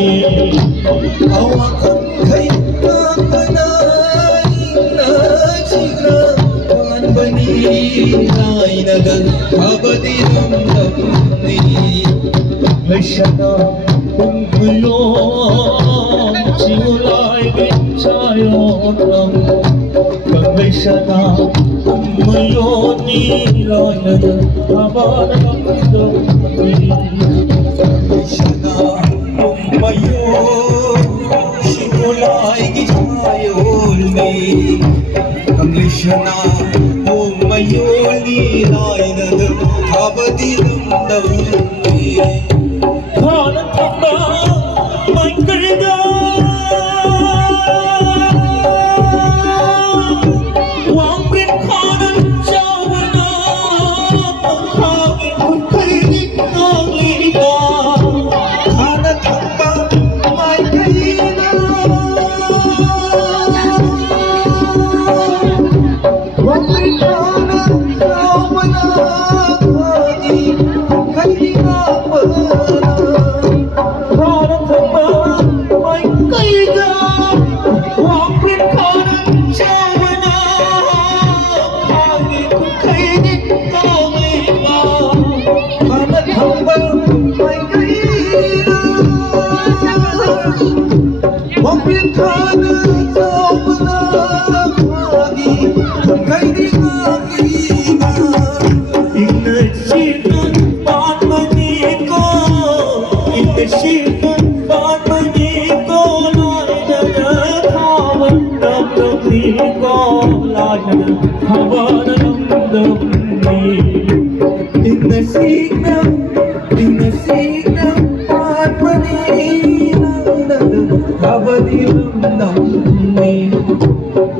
เอาคนเคยรักกันนะชิคราวันบันนี้นายนักขับดีลำดับนี้ไม่ชนะumuyor Çiğulay geçiyorum Kalmışana umuyor Nilayını haberledim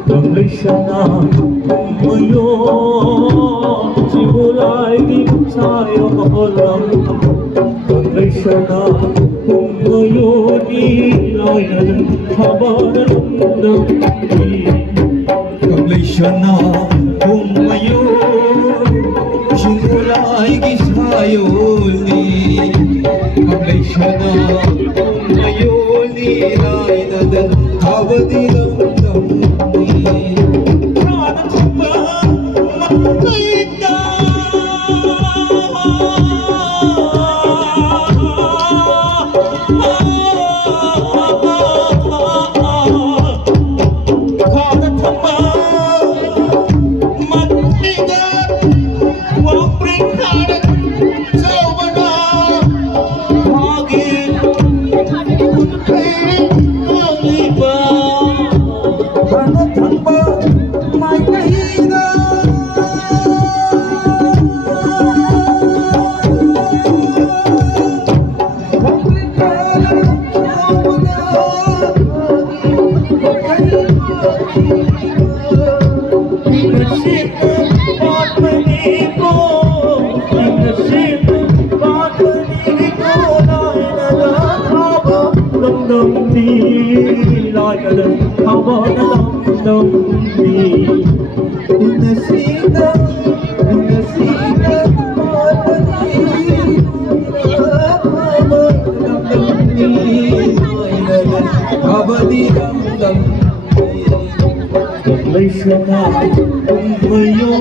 Kalmışana umuyor Çiğulay geçiyorum Kalmışana umuyor Nilayını haberledim Kalmışana umuyor Çiğulay geçiyorum Kalmışana umuyor Nilayını haberledim Kalmışana umuyor Çiğulay geçiyorum Kalmışana umuyor Nilayını haberledim Kalmışana umuyor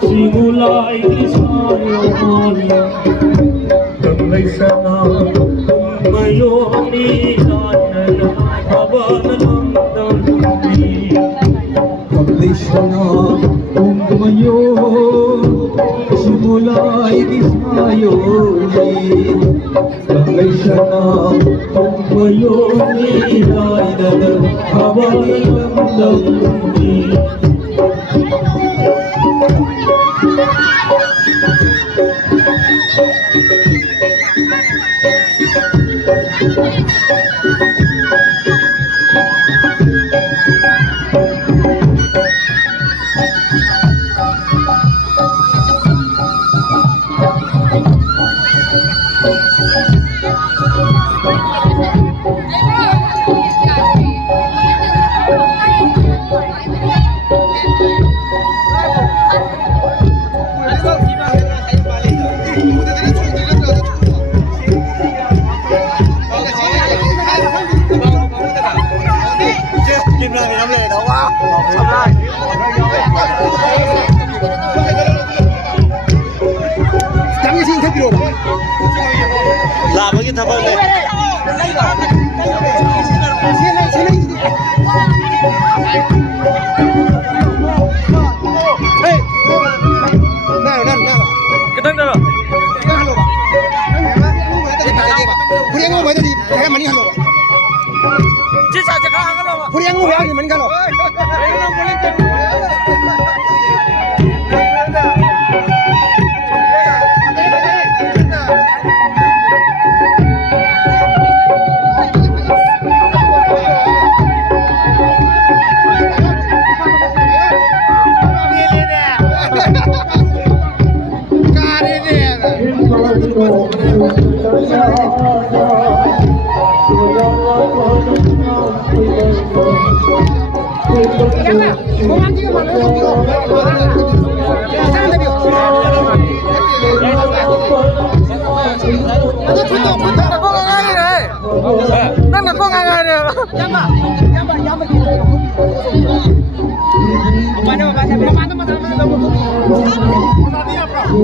Çiğulay geçiyorum Kalmışana umuyor Nilayını haberledim Kalmışana umuyor Çiğulay geçiyorum Kalmışana umuyor Nilayını haberledim लाभगी थपवले Kita dulu. Cisa cakap angkat lo.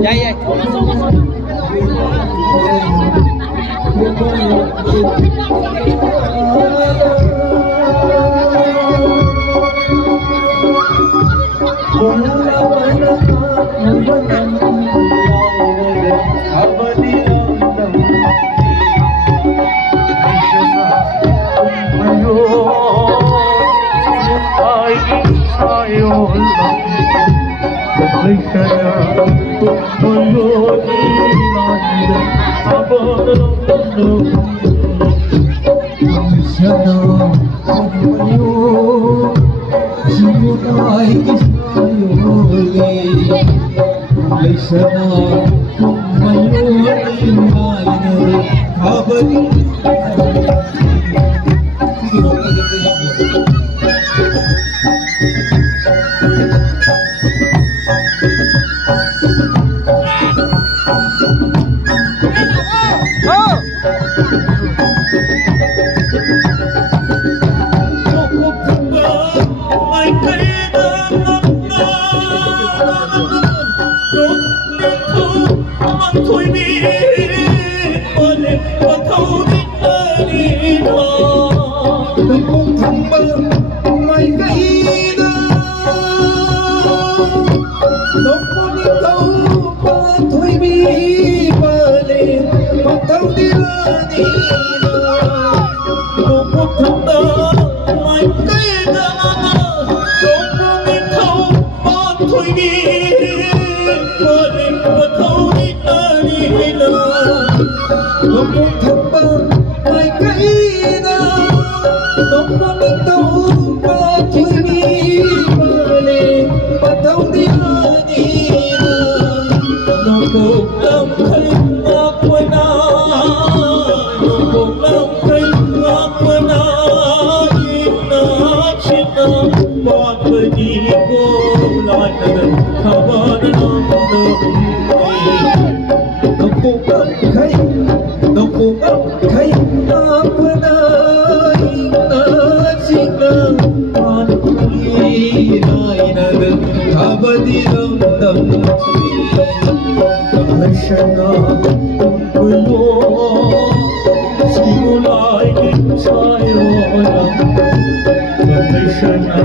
Ya ya. Shana,